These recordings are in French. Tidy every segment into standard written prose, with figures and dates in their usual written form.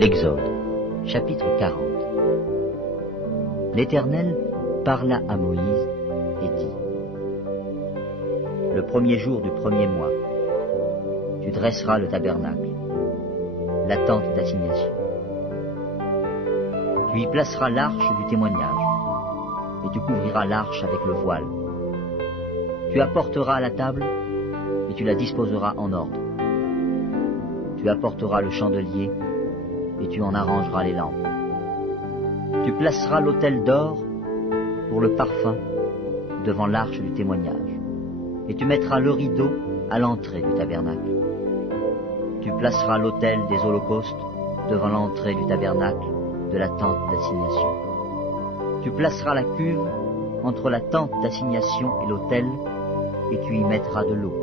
L'Exode, chapitre 40. L'Éternel parla à Moïse et dit: Le premier jour du premier mois, tu dresseras le tabernacle, la tente d'assignation. Tu y placeras l'arche du témoignage, et tu couvriras l'arche avec le voile. Tu apporteras la table, et tu la disposeras en ordre. Tu apporteras le chandelier, et tu en arrangeras les lampes. Tu placeras l'autel d'or pour le parfum devant l'arche du témoignage, et tu mettras le rideau à l'entrée du tabernacle. Tu placeras l'autel des holocaustes devant l'entrée du tabernacle de la tente d'assignation. Tu placeras la cuve entre la tente d'assignation et l'autel, et tu y mettras de l'eau.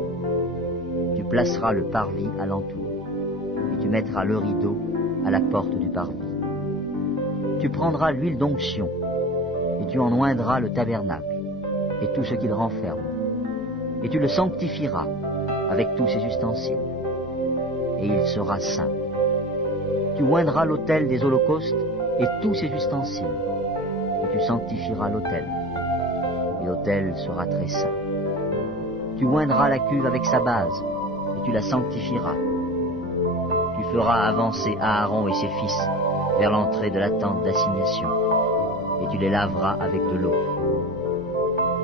Tu placeras le parvis alentour, et tu mettras le rideau à la porte du parvis. Tu prendras l'huile d'onction, et tu en oindras le tabernacle, et tout ce qu'il renferme, et tu le sanctifieras avec tous ses ustensiles, et il sera saint. Tu oindras l'autel des holocaustes et tous ses ustensiles, et tu sanctifieras l'autel, et l'autel sera très saint. Tu oindras la cuve avec sa base, et tu la sanctifieras. Tu feras avancer Aaron et ses fils vers l'entrée de la tente d'assignation, et tu les laveras avec de l'eau.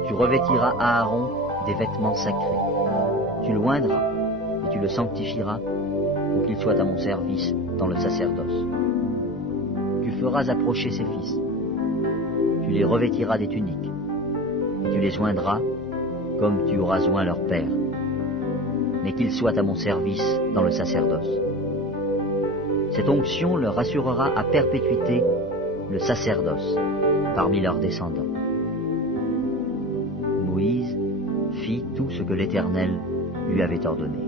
Tu revêtiras Aaron des vêtements sacrés. Tu le oindras, et tu le sanctifieras, pour qu'il soit à mon service dans le sacerdoce. Tu feras approcher ses fils. Tu les revêtiras des tuniques, et tu les oindras comme tu auras oint leur père, mais qu'ils soient à mon service dans le sacerdoce. Cette onction leur assurera à perpétuité le sacerdoce parmi leurs descendants. Moïse fit tout ce que l'Éternel lui avait ordonné.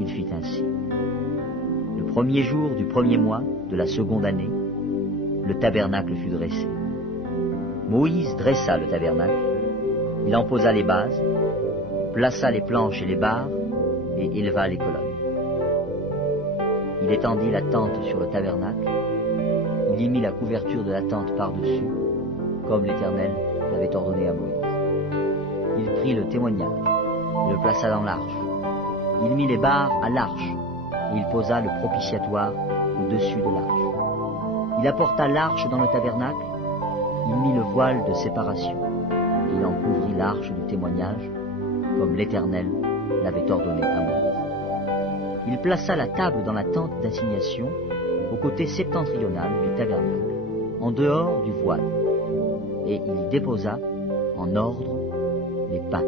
Il fit ainsi. Le premier jour du premier mois de la seconde année, le tabernacle fut dressé. Moïse dressa le tabernacle, il en posa les bases, plaça les planches et les barres, et éleva les colonnes. Il étendit la tente sur le tabernacle, il y mit la couverture de la tente par-dessus, comme l'Éternel l'avait ordonné à Moïse. Il prit le témoignage, et le plaça dans l'arche. Il mit les barres à l'arche, et il posa le propitiatoire au-dessus de l'arche. Il apporta l'arche dans le tabernacle, il mit le voile de séparation, et il en couvrit l'arche du témoignage, comme l'Éternel l'avait ordonné à Moïse. Il plaça la table dans la tente d'assignation, au côté septentrional du tabernacle, en dehors du voile, et il y déposa en ordre les pains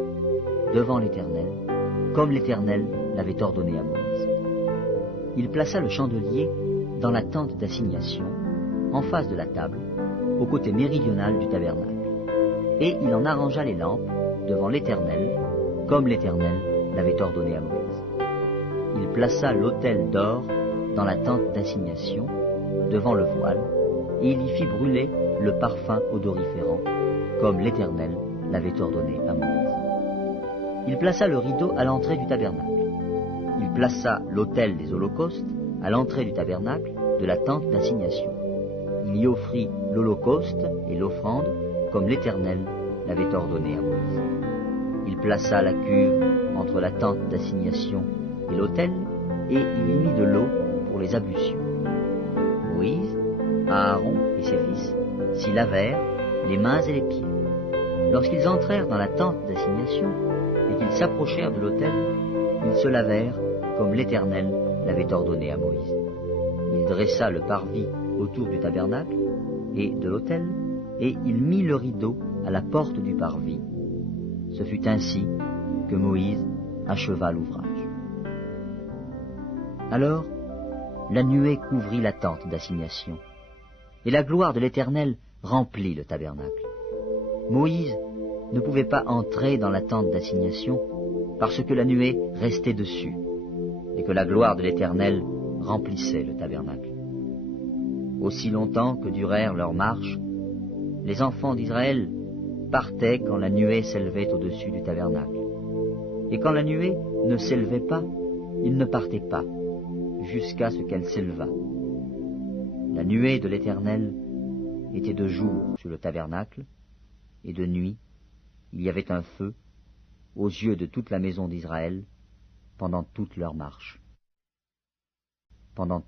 devant l'Éternel, comme l'Éternel l'avait ordonné à Moïse. Il plaça le chandelier dans la tente d'assignation, en face de la table, au côté méridional du tabernacle, et il en arrangea les lampes devant l'Éternel, comme l'Éternel l'avait ordonné à Moïse. Il plaça l'autel d'or dans la tente d'assignation, devant le voile, et il y fit brûler le parfum odoriférant, comme l'Éternel l'avait ordonné à Moïse. Il plaça le rideau à l'entrée du tabernacle. Il plaça l'autel des holocaustes à l'entrée du tabernacle de la tente d'assignation. Il y offrit l'holocauste et l'offrande, comme l'Éternel l'avait ordonné à Moïse. Il plaça la cuve entre la tente d'assignation et l'autel, et il y mit de l'eau pour les ablutions. Moïse, Aaron et ses fils s'y lavèrent les mains et les pieds. Lorsqu'ils entrèrent dans la tente d'assignation et qu'ils s'approchèrent de l'autel, ils se lavèrent comme l'Éternel l'avait ordonné à Moïse. Il dressa le parvis autour du tabernacle et de l'autel, et il mit le rideau à la porte du parvis. Ce fut ainsi que Moïse acheva l'ouvrage. Alors, la nuée couvrit la tente d'assignation, et la gloire de l'Éternel remplit le tabernacle. Moïse ne pouvait pas entrer dans la tente d'assignation parce que la nuée restait dessus, et que la gloire de l'Éternel remplissait le tabernacle. Aussi longtemps que durèrent leurs marches, les enfants d'Israël partaient quand la nuée s'élevait au-dessus du tabernacle. Et quand la nuée ne s'élevait pas, ils ne partaient pas, jusqu'à ce qu'elle s'élevât. La nuée de l'Éternel était de jour sur le tabernacle, et de nuit il y avait un feu aux yeux de toute la maison d'Israël pendant toute leur marche. Pendant